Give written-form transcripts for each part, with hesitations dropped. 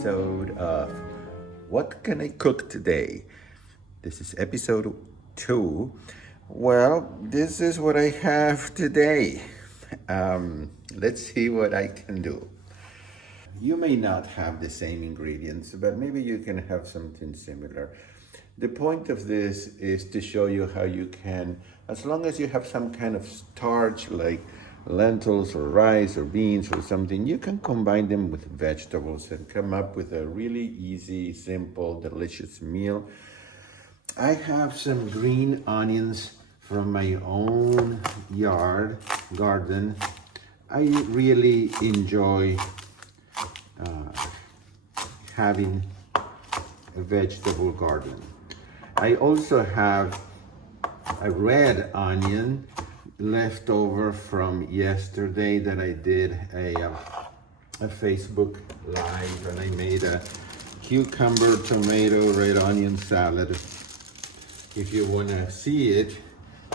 episode of What Can I Cook Today? This is episode 2. Well, this is what I have today. Let's see what I can do. You may not have the same ingredients, but maybe you can have something similar. The point of this is to show you how you can, as long as you have some kind of starch like lentils or rice or beans or something, you can combine them with vegetables and come up with a really easy, simple, delicious meal. I have some green onions from my own garden. I really enjoy having a vegetable garden. I also have a red onion left over from yesterday that I did a Facebook Live, and I made a cucumber, tomato, red onion salad. If you want to see it,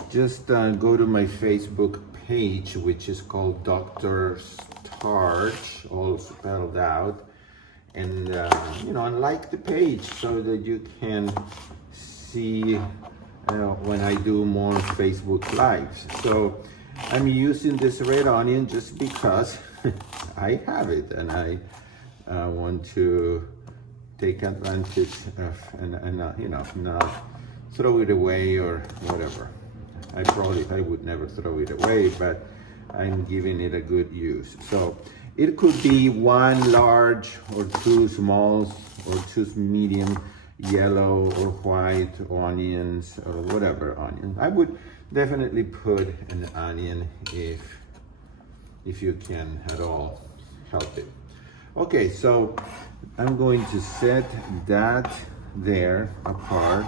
just go to my Facebook page, which is called Dr. Starch, all spelled out, and and like the page so that you can see when I do more Facebook Lives. So I'm using this red onion just because I have it, and I want to take advantage of and not throw it away or whatever. I would never throw it away, but I'm giving it a good use. So it could be one large or two smalls or two medium yellow or white onions or whatever onion. I would definitely put an onion if you can at all help it. Okay, so I'm going to set that there apart,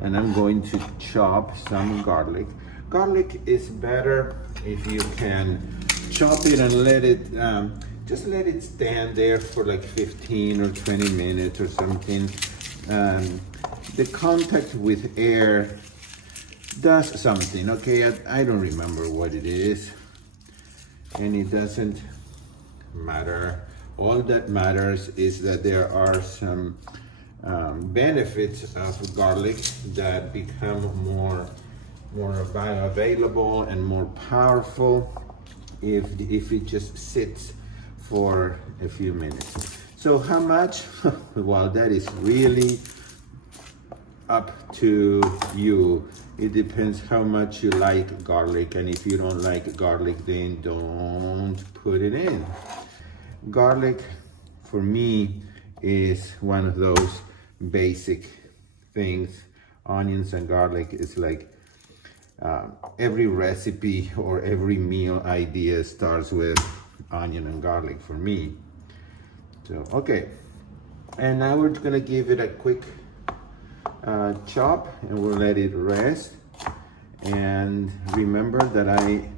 and I'm going to chop some garlic. Garlic is better if you can chop it and let it just let it stand there for like 15 or 20 minutes or something. The contact with air does something. Okay, I don't remember what it is, and it doesn't matter. All that matters is that there are some benefits of garlic that become more bioavailable and more powerful if it just sits for a few minutes. So how much? Well, that is really up to you. It depends how much you like garlic, and if you don't like garlic, then don't put it in. Garlic, for me, is one of those basic things. Onions and garlic is like every recipe or every meal idea starts with onion and garlic for me. So, okay. And now we're gonna give it a quick chop, and we'll let it rest. And remember that I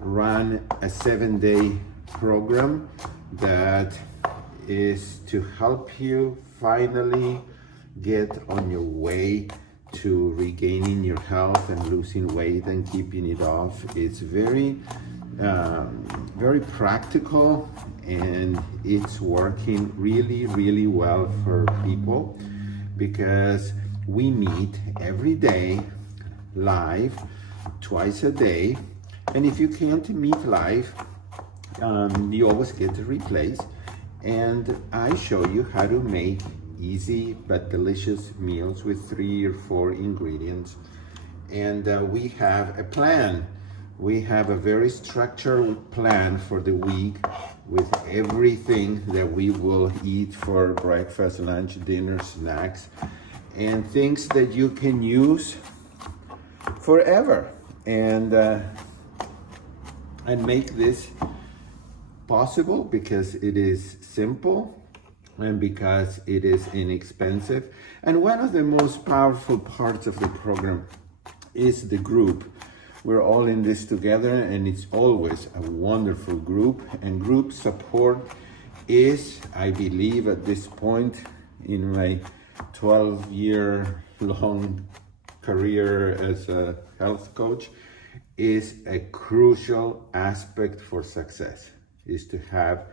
run a 7-day program that is to help you finally get on your way to regaining your health and losing weight and keeping it off. It's very practical, and it's working really well for people because we meet every day live, twice a day, and if you can't meet live, you always get the replays, and I show you how to make easy but delicious meals with 3 or 4 ingredients. And we have a plan. We have a very structured plan for the week with everything that we will eat for breakfast, lunch, dinner, snacks, and things that you can use forever, and make this possible because it is simple and because it is inexpensive. And one of the most powerful parts of the program is the group. We're all in this together, and it's always a wonderful group. And group support is, I believe at this point in my 12-year long career as a health coach, is a crucial aspect for success, is to have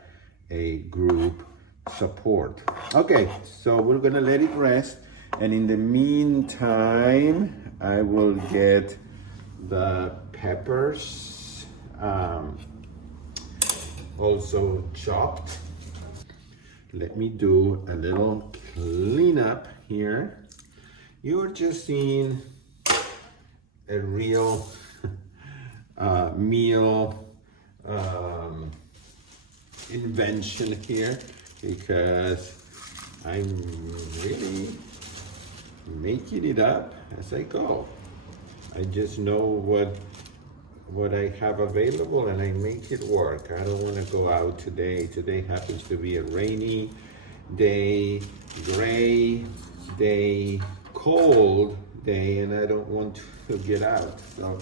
a group support. Okay, so we're gonna let it rest, and in the meantime, I will get the peppers also chopped. Let me do a little cleanup here. You're just seeing a real meal invention here, because I'm really making it up as I go. I just know what I have available and I make it work. I don't want to go out today. Today happens to be a rainy day, gray day, cold day, and I don't want to get out. So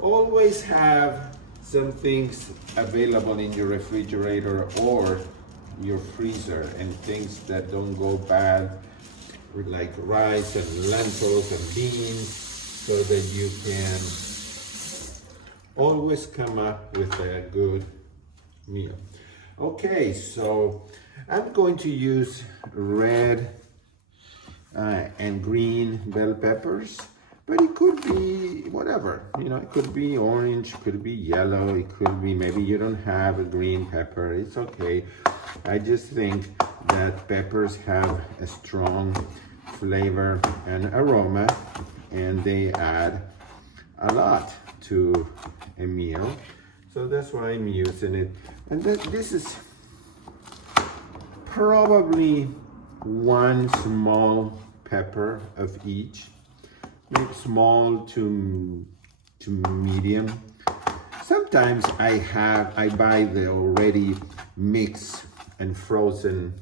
always have some things available in your refrigerator or your freezer, and things that don't go bad, like rice and lentils and beans, so that you can always come up with a good meal. Okay, so I'm going to use red and green bell peppers, but it could be whatever, you know, it could be orange, could be yellow, it could be, maybe you don't have a green pepper, it's okay. I just think that peppers have a strong flavor and aroma, and they add a lot to a meal. So that's why I'm using it. And this is probably one small pepper of each, maybe small to medium. Sometimes I buy the already mixed and frozen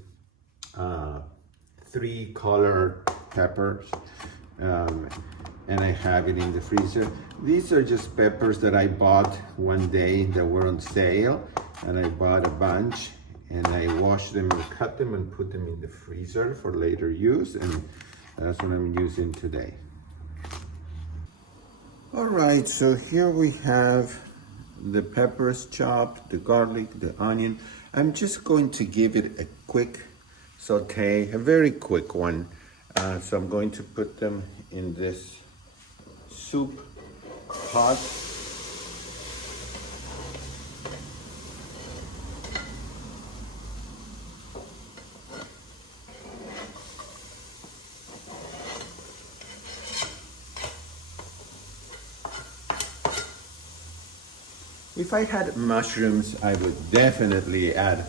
3 colored peppers, and I have it in the freezer. These are just peppers that I bought one day that were on sale, and I bought a bunch, and I washed them and cut them and put them in the freezer for later use, and that's what I'm using today. All right, so here we have the peppers chopped, the garlic, the onion. I'm just going to give it a quick saute, a very quick one. So I'm going to put them in this soup pot. If I had mushrooms, I would definitely add.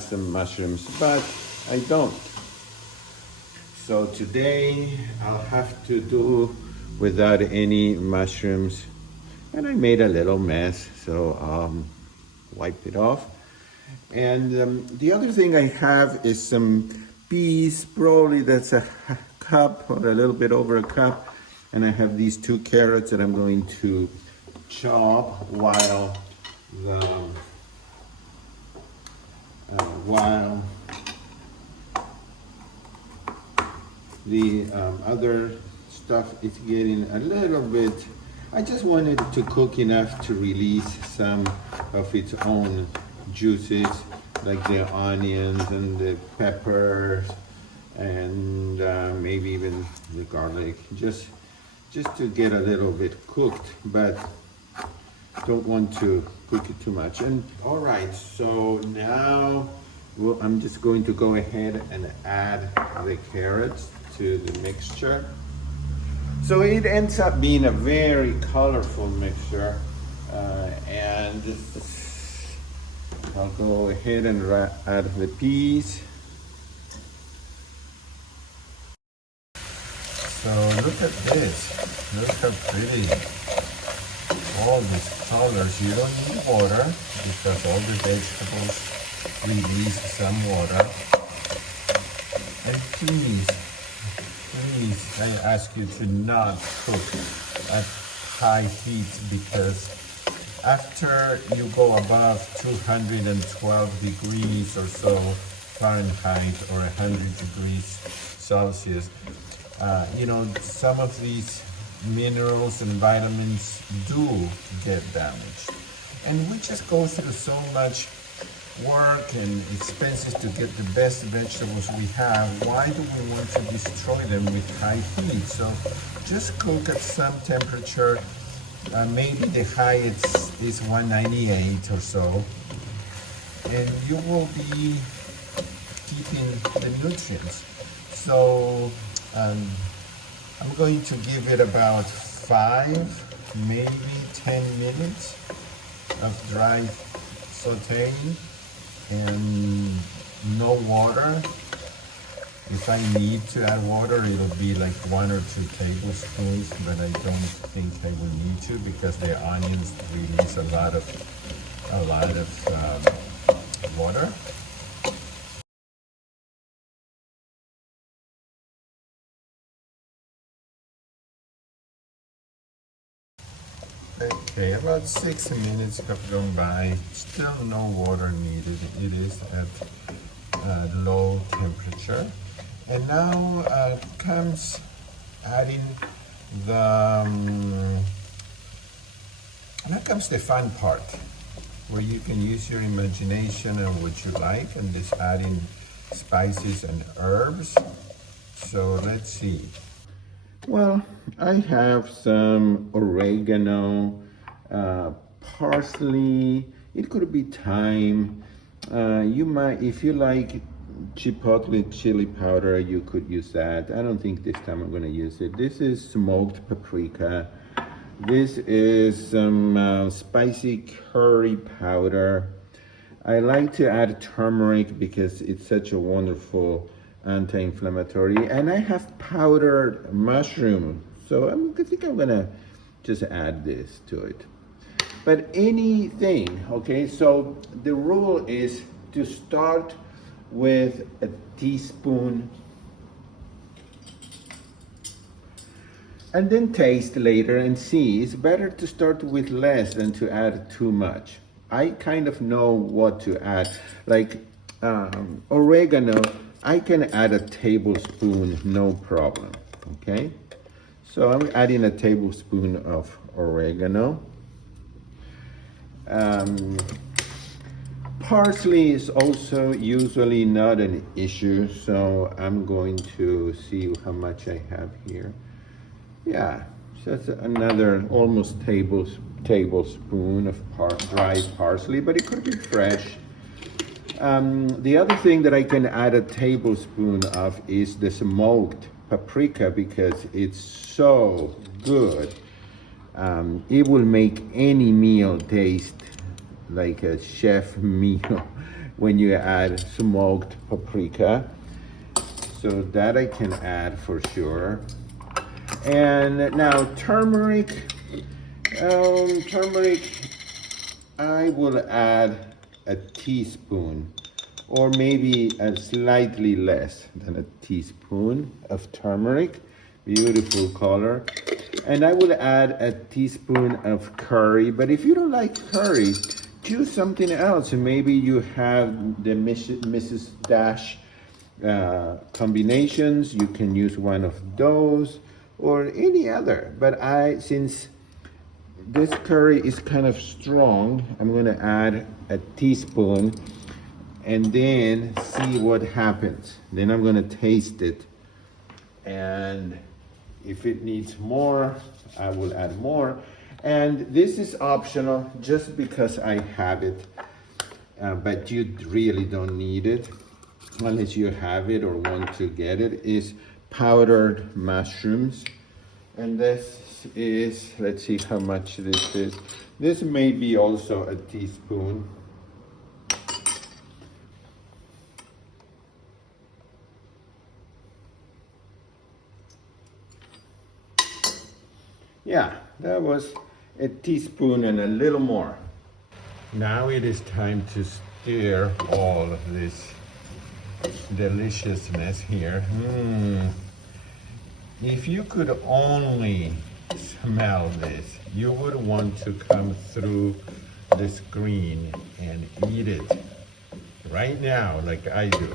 Some mushrooms, but I don't. So today I'll have to do without any mushrooms. And I made a little mess, so wipe it off. And the other thing I have is some peas, probably that's a cup or a little bit over a cup. And I have these 2 carrots that I'm going to chop while the other stuff is getting a little bit. I just wanted it to cook enough to release some of its own juices, like the onions and the peppers, and maybe even the garlic, just to get a little bit cooked, but don't want to cook it too much. And all right, so now I'm just going to go ahead and add the carrots to the mixture. So it ends up being a very colorful mixture, and I'll go ahead and add the peas. So look at this, look how pretty, all these colors. You don't need water because all the vegetables release some water. And please, I ask you to not cook at high heat, because after you go above 212 degrees or so Fahrenheit or 100 degrees Celsius, some of these minerals and vitamins do get damaged. And we just go through so much work and expenses to get the best vegetables we have. Why do we want to destroy them with high heat? So just cook at some temperature. Maybe the highest is 198 or so, and you will be keeping the nutrients. So I'm going to give it about 5, maybe 10 minutes of dry sautéing and no water. If I need to add water, it'll be like 1 or 2 tablespoons, but I don't think I will need to because the onions release a lot of water. Okay, about 6 minutes have gone by. Still no water needed. It is at low temperature. And now comes adding now comes the fun part, where you can use your imagination and what you like, and just adding spices and herbs. So let's see. Well, I have some oregano, parsley. It could be thyme. You might, if you like chipotle chili powder, you could use that. I don't think this time I'm going to use it. This is smoked paprika. This is some spicy curry powder. I like to add turmeric because it's such a wonderful anti-inflammatory. And I have powdered mushroom. So I think I'm going to just add this to it. But anything, okay? So the rule is to start with a teaspoon and then taste later and see. It's better to start with less than to add too much. I kind of know what to add. Like oregano, I can add a tablespoon, no problem, okay? So I'm adding a tablespoon of oregano. Parsley is also usually not an issue, so I'm going to see how much I have here. Yeah, so that's another almost tablespoon of dried parsley, but it could be fresh. The other thing that I can add a tablespoon of is the smoked paprika because it's so good. It will make any meal taste like a chef meal when you add smoked paprika. So that I can add for sure. And now turmeric, I will add a teaspoon or maybe a slightly less than a teaspoon of turmeric. Beautiful color. And I will add a teaspoon of curry, but if you don't like curry, choose something else. Maybe you have the Mrs. Dash combinations. You can use one of those or any other. But since this curry is kind of strong, I'm gonna add a teaspoon and then see what happens. Then I'm gonna taste it, and if it needs more, I will add more. And this is optional just because I have it, but you really don't need it unless you have it or want to get it, is powdered mushrooms. And this is, let's see how much this is. This may be also a teaspoon. Yeah, that was a teaspoon and a little more. Now it is time to stir all of this deliciousness here. If you could only smell this, you would want to come through the screen and eat it right now like I do.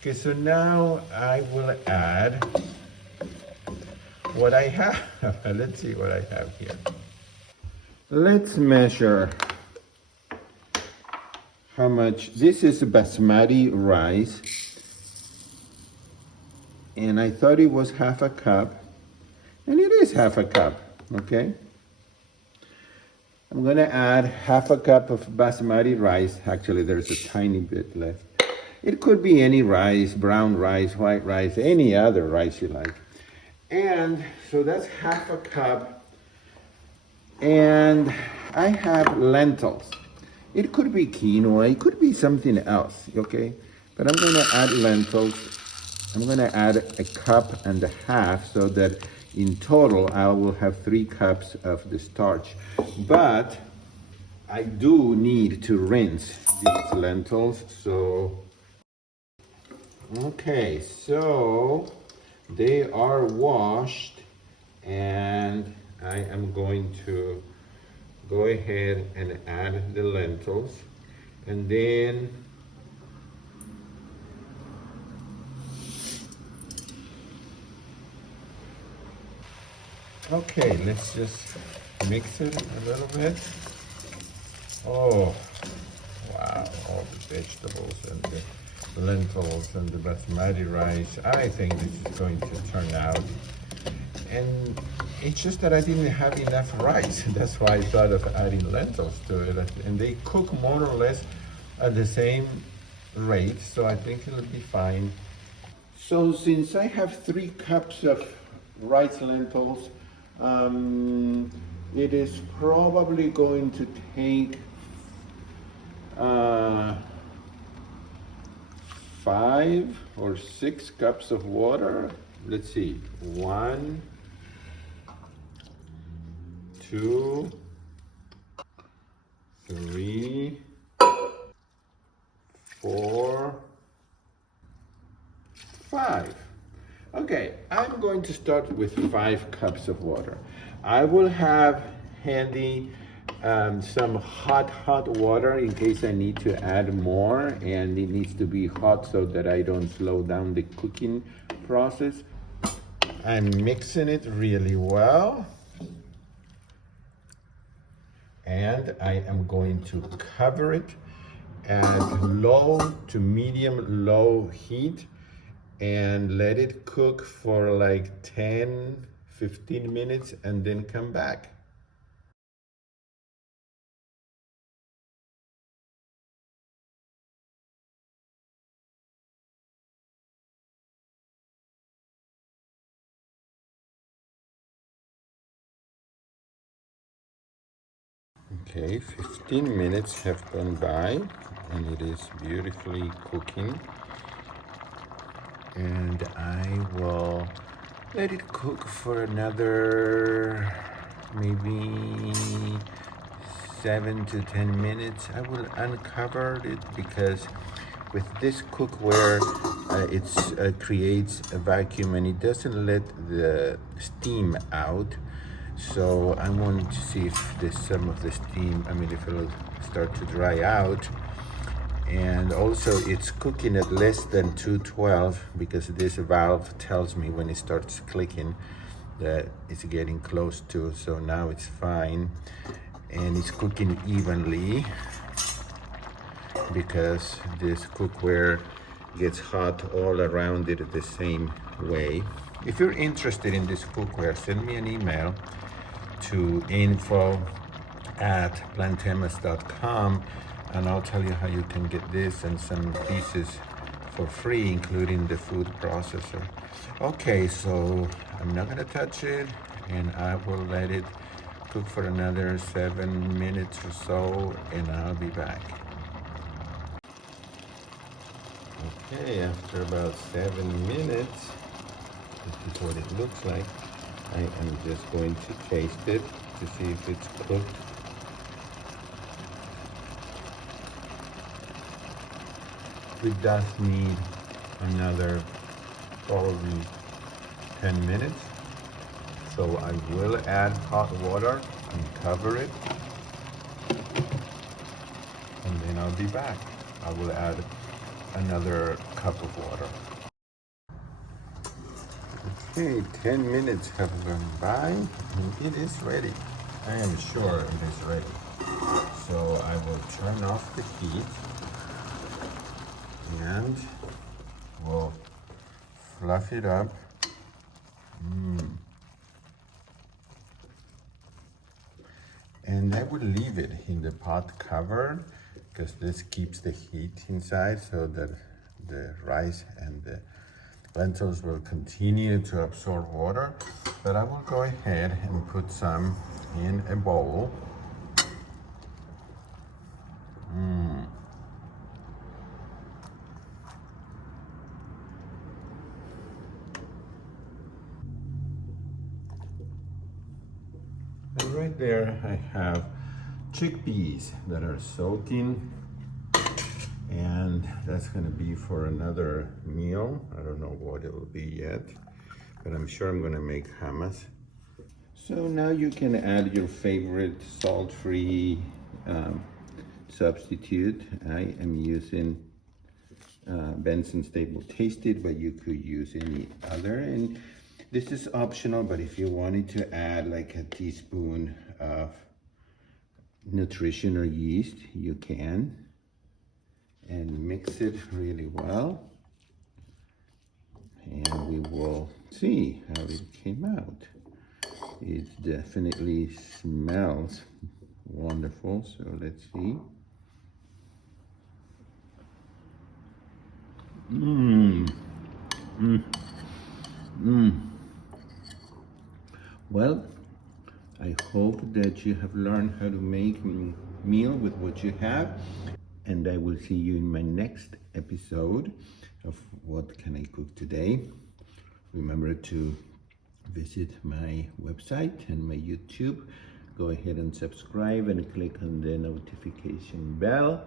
Okay, so now I will add what I have. Let's see what I have here. Let's measure how much. This is basmati rice, and I thought it was half a cup, and it is half a cup, okay? I'm gonna add half a cup of basmati rice. Actually, there's a tiny bit left. It could be any rice, brown rice, white rice, any other rice you like. And so that's half a cup. And I have lentils. It could be quinoa, it could be something else, okay? But I'm gonna add lentils. I'm gonna add a cup and a half so that in total I will have 3 cups of the starch. But I do need to rinse these lentils, so okay, so they are washed, and I am going to go ahead and add the lentils, and then okay, let's just mix it a little bit. Oh, wow, all the vegetables and the lentils and the basmati rice. I think this is going to turn out. And it's just that I didn't have enough rice. That's why I thought of adding lentils to it. And they cook more or less at the same rate, so I think it'll be fine. So since I have 3 cups of rice lentils, it is probably going to take 5 or 6 cups of water. Let's see, 1, 2, 3, 4, 5. Okay, I'm going to start with 5 cups of water. I will have handy some hot water in case I need to add more, and it needs to be hot so that I don't slow down the cooking process. I'm mixing it really well, and I am going to cover it at low to medium low heat and let it cook for like 10-15 minutes and then come back. Okay, 15 minutes have gone by and it is beautifully cooking. And I will let it cook for another maybe 7 to 10 minutes. I will uncover it because with this cookware it creates a vacuum and it doesn't let the steam out. So I want to see if there's some of the steam, if it'll start to dry out. And also it's cooking at less than 212 because this valve tells me when it starts clicking that it's getting close to, so now it's fine. And it's cooking evenly because this cookware gets hot all around it the same way. If you're interested in this cookware, send me an email to info@plantemas.com and I'll tell you how you can get this and some pieces for free, including the food processor. Okay, so I'm not gonna touch it, and I will let it cook for another 7 minutes or so, and I'll be back. Okay, after about 7 minutes, this is what it looks like. I am just going to taste it to see if it's cooked. It does need another probably 10 minutes. So I will add hot water and cover it. And then I'll be back. I will add another cup of water. Okay, 10 minutes have gone by and it is ready. I am sure it is ready. So I will turn off the heat. and we'll fluff it up. And I would leave it in the pot covered because this keeps the heat inside so that the rice and the lentils will continue to absorb water. But I will go ahead and put some in a bowl. And right there I have chickpeas that are soaking, and that's going to be for another meal. I don't know what it will be yet, but I'm sure I'm going to make hummus. So now you can add your favorite salt-free substitute. I am using Benson's Table Tasted, but you could use any other. And this is optional, but if you wanted to add like a teaspoon of nutrition or yeast, you can. And mix it really well. And we will see how it came out. It definitely smells wonderful, so let's see. Well, I hope that you have learned how to make a meal with what you have, and I will see you in my next episode of What Can I Cook Today. Remember to visit my website and my YouTube. Go ahead and subscribe and click on the notification bell,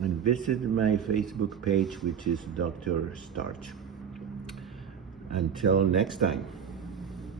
and visit my Facebook page, which is Dr. Starch. Until next time.